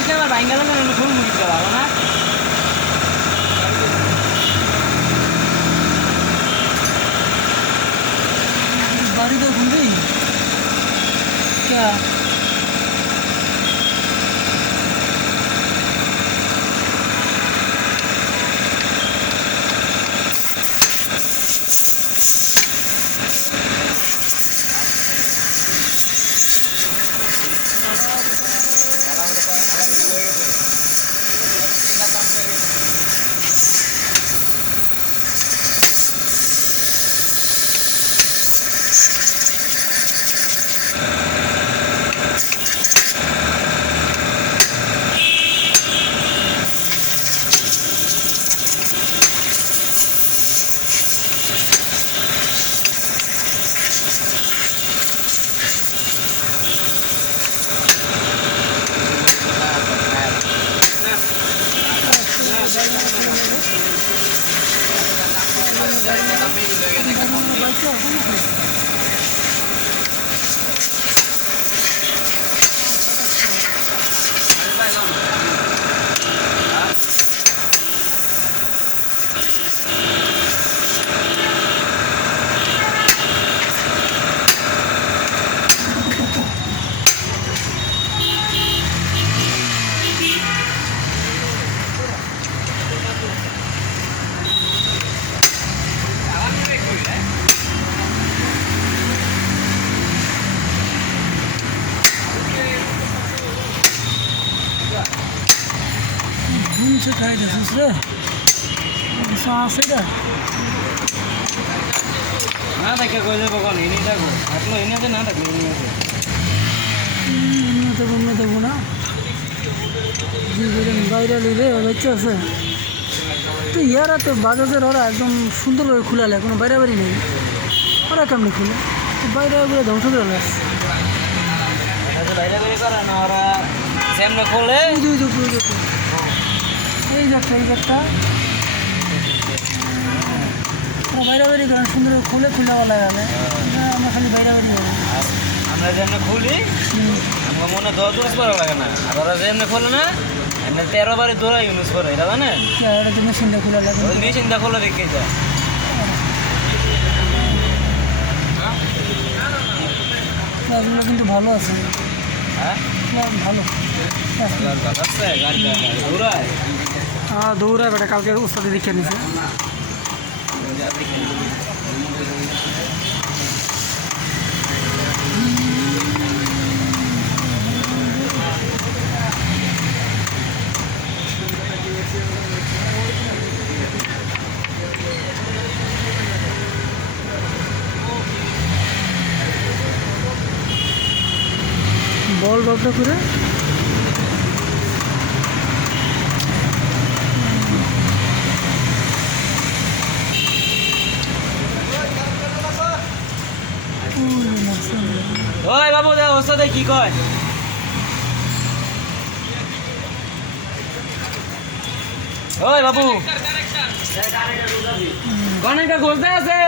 জিনিসটা আবার ভাঙ্গা লাগে না ফুল মুড়ি দেওয়া ভালো না বাড়িতে ঘুমবি কে ঘুমছে খাই দিছিস রে আছে রে না দেখে কই যাবো কোন এনে থাকো থাকলো এনে আছে না থাকলো এনে আছে উন্নত দেবো না বাইরে লিবে বাচ্চা আছে তো ইয়ারা তো বাজাজের ওরা একদম সুন্দর করে খুলালে কোনো বাইরে বাড়ি নেই ওরা কেমনি খুলে বাইরে বলে ধ্বংস করে লাগছে বাইরে বেরিয়ে করে না ওরা সামনে খোলে এই একটা ওরা বাইরে বাড়ি করেন সুন্দর করে খুলে খুলে গেলে আমরা খালি বাইরে বাড়ি যাবো আমরা যেমনি খুলি আমার মনে 10 ইউজ করা লাগে না আর ওরা যেমনি খোলে না এমনি 13 বারে দৌড়া ইউজ করে এটা জানেন এটা তো মেশিনটা খুলে লাগে ওই মেশিনটা খোলা দেখে যা এগুলো কিন্তু ভালো আছে হ্যাঁ ভালো আছে গাড়িটা দৌড়ায় দৌড়ায় বেটা কালকে উস্তাদে দেখে নিছে বল বাবটা করে ওই বাবু দা ওস্তাদে কি কয় ওই বাবু কানেক্টর খুলতে আছে